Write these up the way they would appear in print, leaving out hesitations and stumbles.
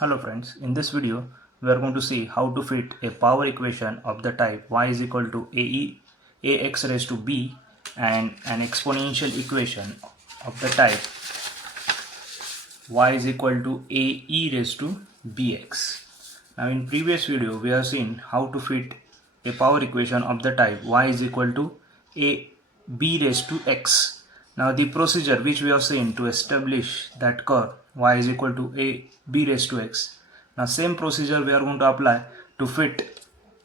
Hello friends, in this video we are going to see how to fit a power equation of the type y is equal to ax raised to b and an exponential equation of the type y is equal to ae raised to bx. Now in previous video we have seen how to fit a power equation of the type y is equal to ab raised to x. Now the procedure which we have seen to establish that curve y is equal to ab raised to x. Now same procedure we are going to apply to fit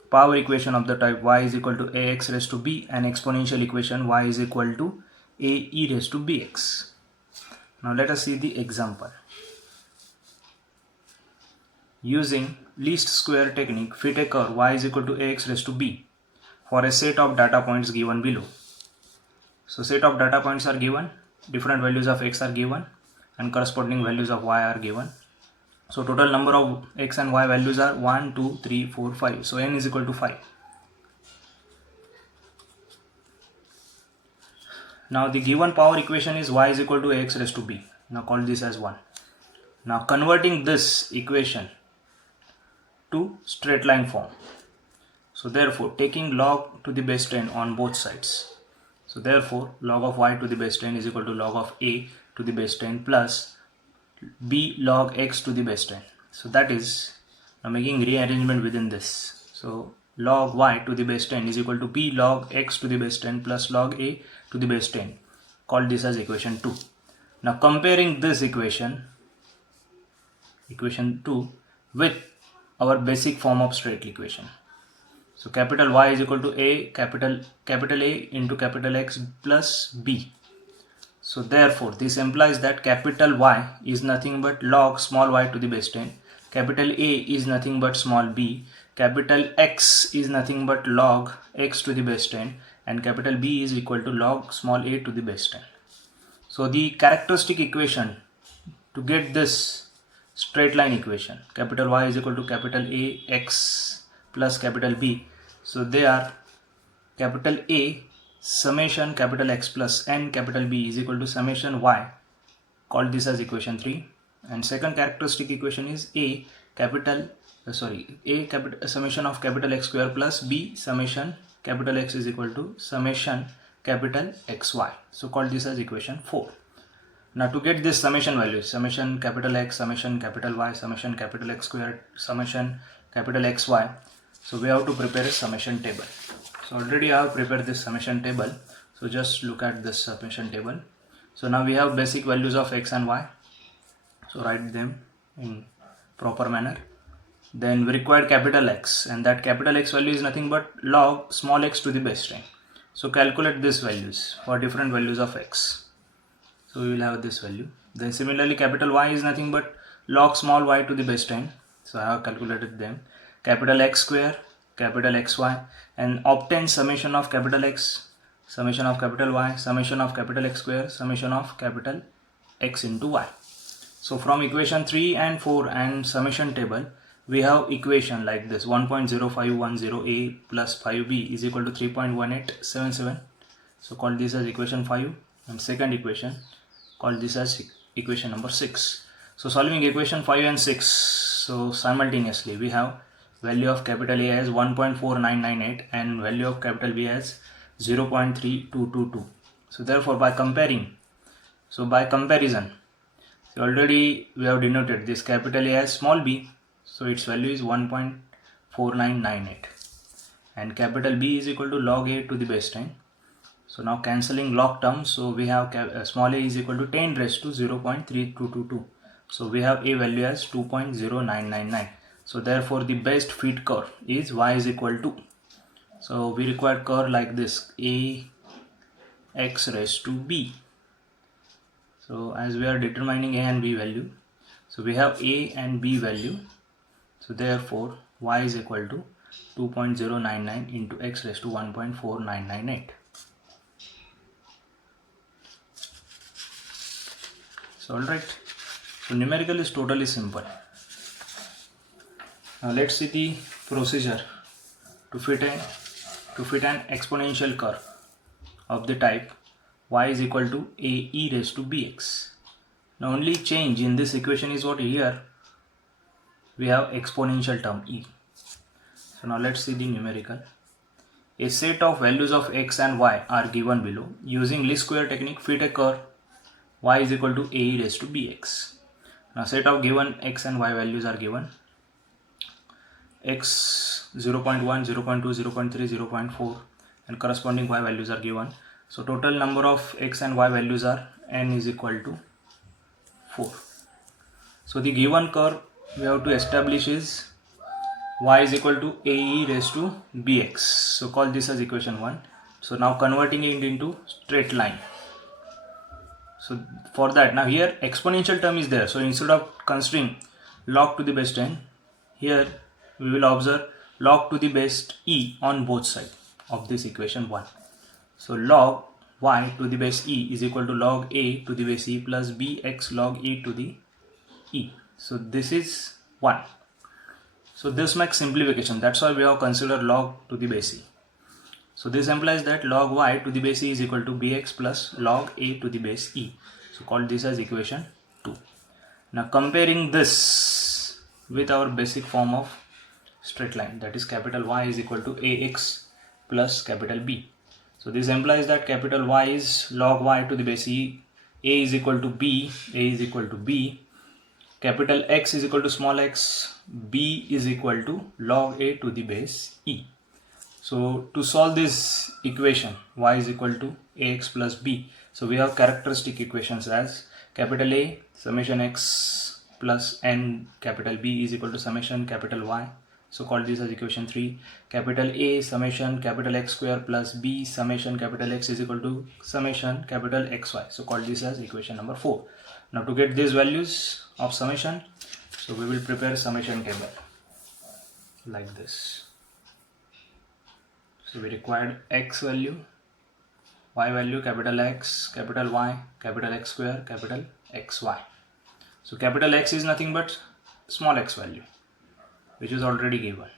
power equation of the type y is equal to ax raised to b and exponential equation y is equal to ae raised to bx. Now let us see the example. Using least square technique, fit a curve y is equal to ax raised to b for a set of data points given below. So set of data points are given, different values of x are given and corresponding values of y are given. So total number of x and y values are 1, 2, 3, 4, 5. So n is equal to 5. Now the given power equation is y is equal to ax raised to b. Now call this as 1. Now converting this equation to straight line form. So therefore taking log to the base 10 on both sides. So therefore log of y to the base 10 is equal to log of a to the base 10 plus b log x to the base 10. So that is, now making rearrangement within this. So log y to the base 10 is equal to b log x to the base 10 plus log a to the base 10. Call this as equation 2. Now comparing this equation 2 with our basic form of straight equation. So capital Y is equal to a capital A into capital X plus b. So therefore this implies that capital Y is nothing but log small y to the base 10, capital A is nothing but small b, capital X is nothing but log x to the base 10 and capital B is equal to log small a to the base 10. So the characteristic equation to get this straight line equation, capital Y is equal to capital A x plus capital B. So they are capital A summation capital X plus n capital B is equal to summation y. Call this as equation 3. And second characteristic equation is A summation of capital X square plus B summation capital X is equal to summation capital XY. So call this as equation 4. Now to get this summation values, summation capital X, summation capital Y, summation capital X squared, summation capital XY, so we have to prepare a summation table. So already I have prepared this summation table. So just look at this summation table. So now we have basic values of x and y. So write them in proper manner. Then we require capital X, and that capital X value is nothing but log small x to the base 10. So calculate these values for different values of x. So we will have this value. Then similarly capital Y is nothing but log small y to the base 10. So I have calculated them. Capital X square, capital XY, and obtain summation of capital X, summation of capital Y, summation of capital X square, summation of capital X into Y. So from equation 3 and 4 and summation table, we have equation like this: 1.0510a plus 5b is equal to 3.1877. So call this as equation 5, and second equation, call this as equation number 6. So solving equation 5 and 6, so simultaneously we have value of capital A as 1.4998 and value of capital B as 0.3222. So therefore by comparison, so already we have denoted this capital A as small b, so its value is 1.4998 and capital B is equal to log a to the base 10. So now cancelling log terms, so we have small a is equal to 10 raised to 0.3222. So we have a value as 2.0999. So therefore the best fit curve is y is equal to, so we require curve like this: a x raised to b. So as we are determining a and b value, so we have a and b value, so therefore y is equal to 2.099 into x raised to 1.4998. So alright, so numerical is totally simple. Now let's see the procedure to fit an exponential curve of the type y is equal to ae raised to bx. Now only change in this equation is what here we have exponential term e. So now let's see the numerical. A set of values of x and y are given below. Using least square technique, fit a curve y is equal to a raised to bx. Now set of given x and y values are given. X 0.1, 0.2, 0.3, 0.4 and corresponding y values are given. So total number of x and y values are n is equal to 4. So the given curve we have to establish is y is equal to ae raised to bx. So call this as equation 1. So now converting it into straight line. So for that, now here exponential term is there. So instead of considering log to the base 10, here we will observe log to the base e on both sides of this equation 1. So log y to the base e is equal to log a to the base e plus bx log e to the e. So this is 1. So this makes simplification. That's why we have considered log to the base e. So this implies that log y to the base e is equal to bx plus log a to the base e. So call this as equation 2. Now comparing this with our basic form of straight line, that is capital Y is equal to ax plus capital B. So this implies that capital Y is log y to the base e, a is equal to b, a is equal to b, capital X is equal to small x, b is equal to log a to the base e. So to solve this equation y is equal to ax plus b, so we have characteristic equations as capital A summation x plus n capital B is equal to summation capital Y. So call this as equation 3. Capital A summation capital X square plus B summation capital X is equal to summation capital XY. So call this as equation number 4. Now to get these values of summation, so we will prepare summation table like this. So we required x value, y value, capital X, capital Y, capital X square, capital XY. So capital X is nothing but small x value, which is already given,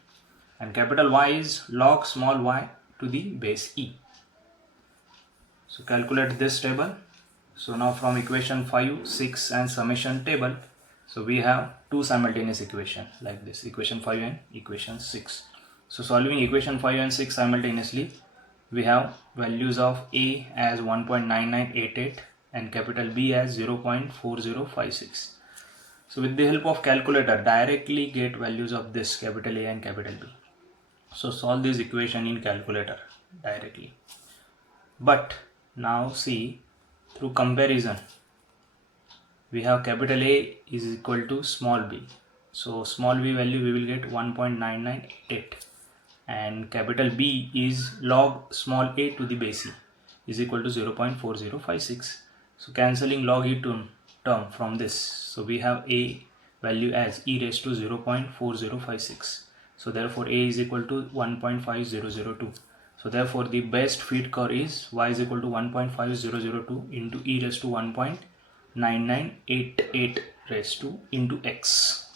and capital Y is log small y to the base e. So calculate this table. So now from equation 5, 6 and summation table, so we have two simultaneous equations like this, equation 5 and equation 6. So solving equation 5 and 6 simultaneously, we have values of a as 1.9988 and capital B as 0.4056. So with the help of calculator, directly get values of this capital A and capital B. So solve this equation in calculator directly. But now see, through comparison, we have capital A is equal to small b. So small b value we will get 1.9988 and capital B is log small a to the base e is equal to 0.4056. So cancelling log e term from this, so we have a value as e raised to 0.4056. So therefore a is equal to 1.5002. So therefore the best fit curve is y is equal to 1.5002 into e raised to 1.9988 raised to into x.